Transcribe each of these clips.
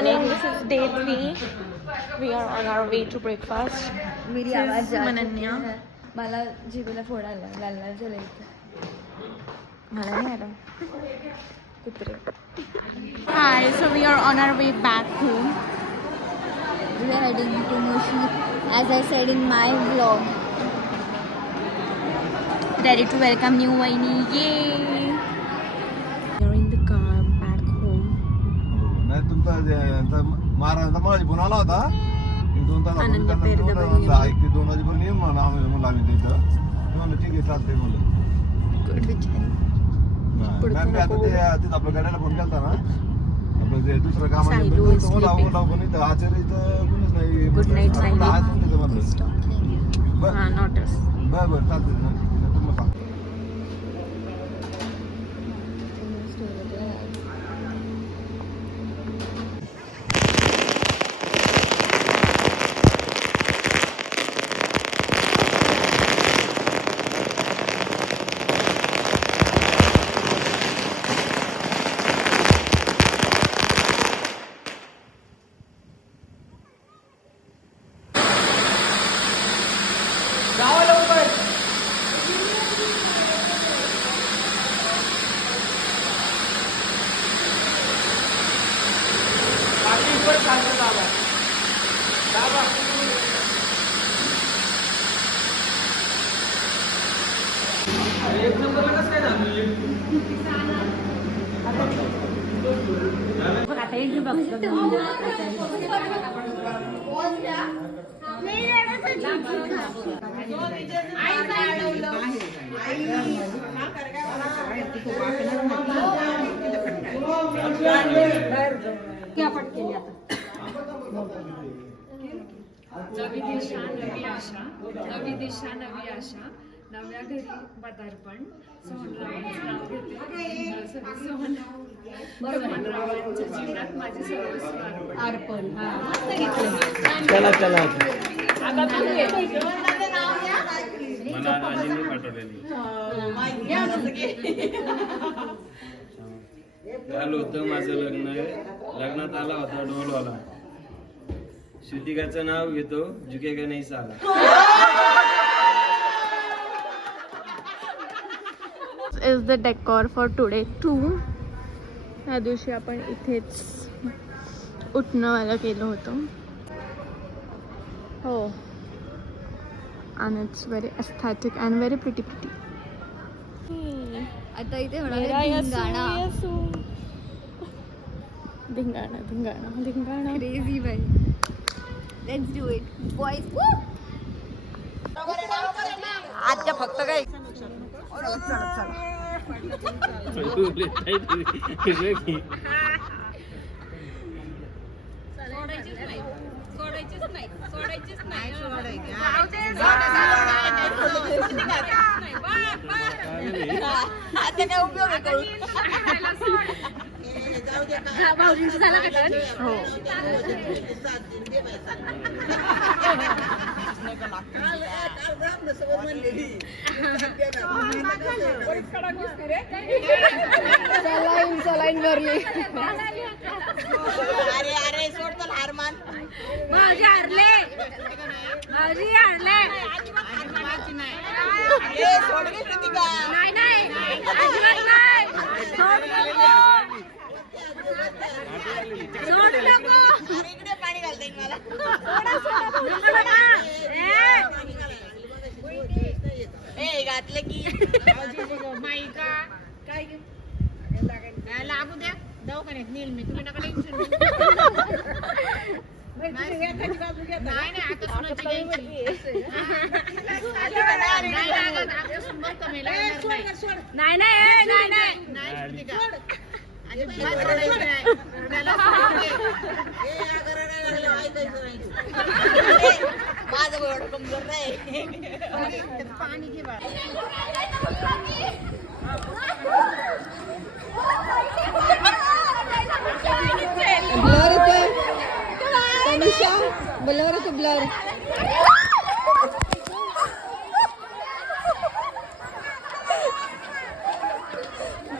morning. This is day 3. We are on our way to breakfast. Mary This आवाज is जा Mananya. चुकी है. मला जिभेला फोड आला, लाल लाल झालं इथं. मला नाही आलं. कुत्रे. Hi, so we are on our way back home. We are heading to Moshi, as I said in my vlog. Ready to welcome new Vaini. Yay! We are in the car back home. नाही तुमचा महाराजांचा माझी phone आला होता. 2 तास आनंद पेरदा म्हणलं 2 वाजेपर्यंत येऊन म्हणा आम्ही तिथं म्हणलं ठीक आहे चालतंय म्हणलं. Good बिचारी. मॅम मी आता तिथं आपल्या गाड्याला फोन केलता ना आपलं ते दुसरं काम Sailu is sleeping. पण इथं आचार्य इथं कोणीच नाही. Good night, Sailu. आज म्हणलं म्हणलं Ah, not us. बरं चालतंय ना तुम्हाला सांग. नवी दिशा नवी आशा, नवी दिशा नवी आशा, नव्या घरी पदार्पण. सोहनरावांचं नाव घेते. सोहनरावांच्या जीवनात माझे सर्वस्व अर्पण. चला चला काल होतं माझं लग्न. लग्नात आला होता ढोलवाला. श्रुतिकाचं नाव घेतो झुकेगा नाही साला. Is the decor for today too. या दिवशी आपण इथेच उठणंवाला केलं होतं. हो. And it's very aesthetic and very pretty. आता इथे होणार आहे धिंगाणा. धिंगाणा. क्रेझी बाई. Let's do it boys. आजच्या फक्त काय आता काय उपयोग आहे करू. भाऊजींचं झालं का टर्न? हो. सलाईन भरली. अरे अरे सोड तर हार मान. भाऊजी हारले. ए सोड गे कृतिका. नाही अजिबात नाही. सोड नको. अरे इकडे पाणी घालते मला. ए घातलं की माईका काय लागू द्या दवाखान्यात नेल मी. तुम्ही नका टेन्शन. माझं एवढं कमजोर नाही. पाणी घे बाळा. ब्लर येतोय. तनिषा ब्लर येतो ब्लर.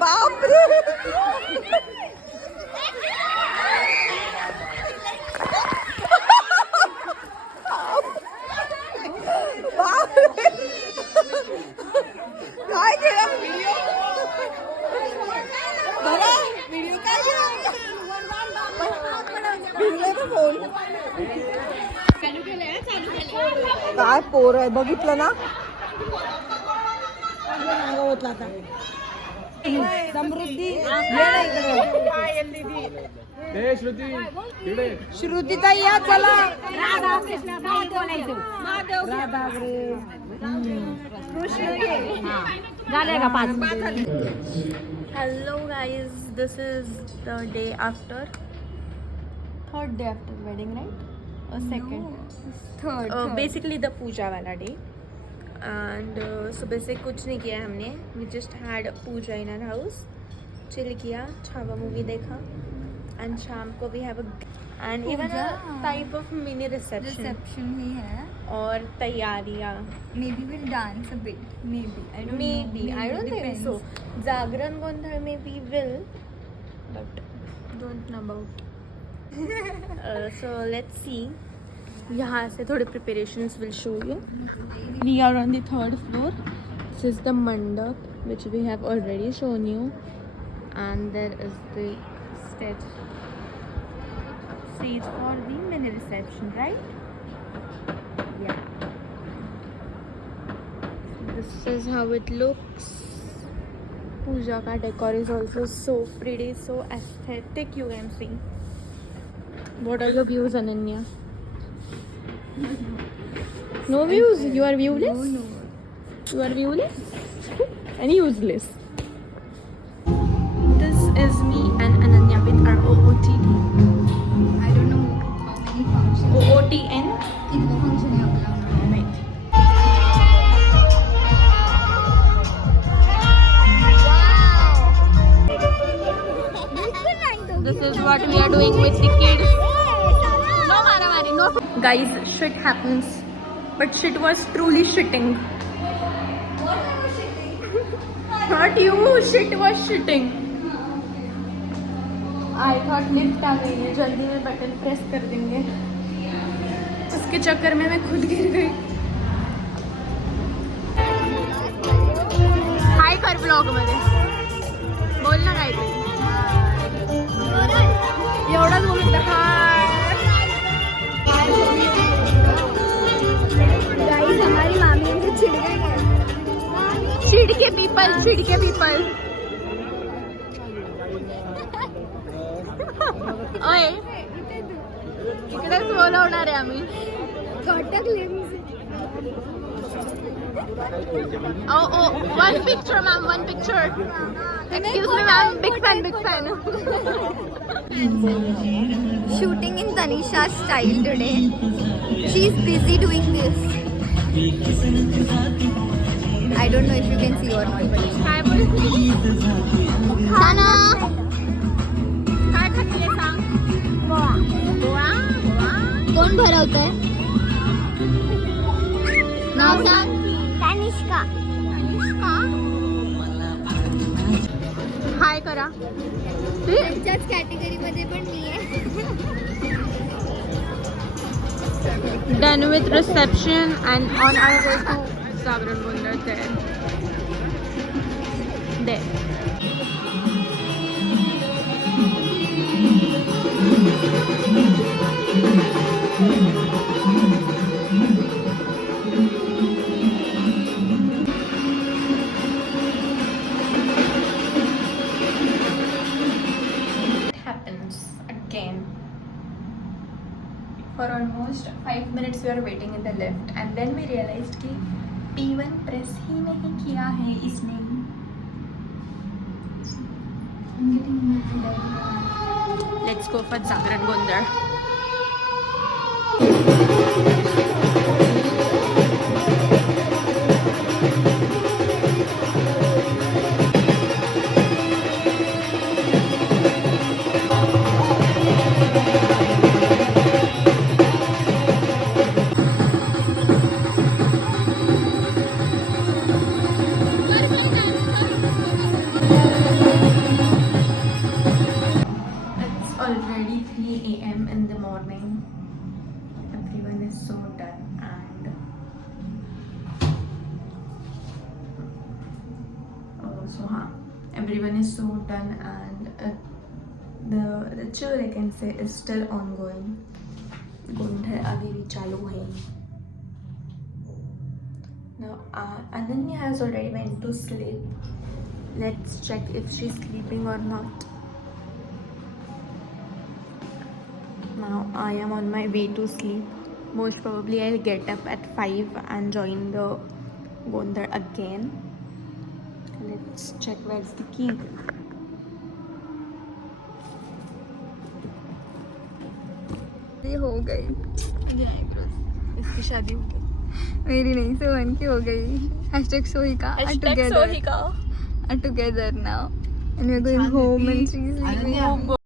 बापरे. काय पोर आहे बघितलं ना समृद्धी श्रुतीचा या चला झाले का 5 Hello guys, this is the day after, third day after wedding, right? Or second? Third. Basically the puja wala day. And सुबह से कुछ नहीं किया हमने. We just had puja in our house. Chill किया, छावा movie देखा. And शाम को we have and even a type of mini reception. Reception ही है. और तैयारियाँ. Maybe we'll dance a bit. Maybe. I don't know. Maybe. I don't think Depends. so. जागरण गोंधळ में we will, but don't know about. So let's see. यहाँ से थोड़े preparations will show you. We are on the 3rd floor. This is the mandap which we have already shown you, and there is the stage for the mini reception, right? Yeah. This is how it looks. Puja ka decor is also so pretty, so aesthetic, you can see. What are your views, Ananya? No views? You are viewless? No. You are viewless? And useless. This is me and Ananya with our OOTD. I don't know how many functions. OOTN. कितने function है अपना? Right. This is what we are doing with the kids. No maramari, no. Guys, shit happens. But shit was truly shitting. Not you, shit was shitting. I thought lift आ गई है, जल्दी में button press कर देंगे. उसके चक्कर में मैं खुद गिर गई. हाय कर ब्लॉग मध्ये. बोल ना काहीतरी. एवढाच बोलत हाय. Guys, हमारी मामी हमसे चिढ़ गई है. चिड़के पीपल. ओए इकडेच बोलवणार आहे आम्ही. Cuttack ladies. Oh, one picture, ma'am, one picture. Excuse me, ma'am, big fan. Shooting in Tanisha's style today. She's busy doing this. I don't know if you can see or not. काय बोलते? Sana. काय खाते सांग? गोळा. कोण भरवतंय? नाव सांग. तनिष्का. हाय करा. त्यांच्याच कॅटेगरी मध्ये पण मी आहे. Done with reception and on our way to Jagran Gondal there. It happens again. For almost 5 minutes we are waiting in the lift and then we realized कि P1 press ही नहीं किया है इसने. Let's go for Jagran Gondal. Already 3 a.m. in the morning. Everyone is so done and everyone is so done and the ritual, I can say, is still ongoing. Gondhal abhi bhi chalu hai. Now Ananya has already went to sleep. Let's check if she's sleeping or not. Now I am on my way to sleep. Most probably I'll get up at 5 and join the Gondhal again. Let's check where's the key. ये हो गई इसकी शादी हो गई. मेरी नहीं सोहन की हो गई. #सोहिका #सोहिका. are together now and we're going home and she's leaving.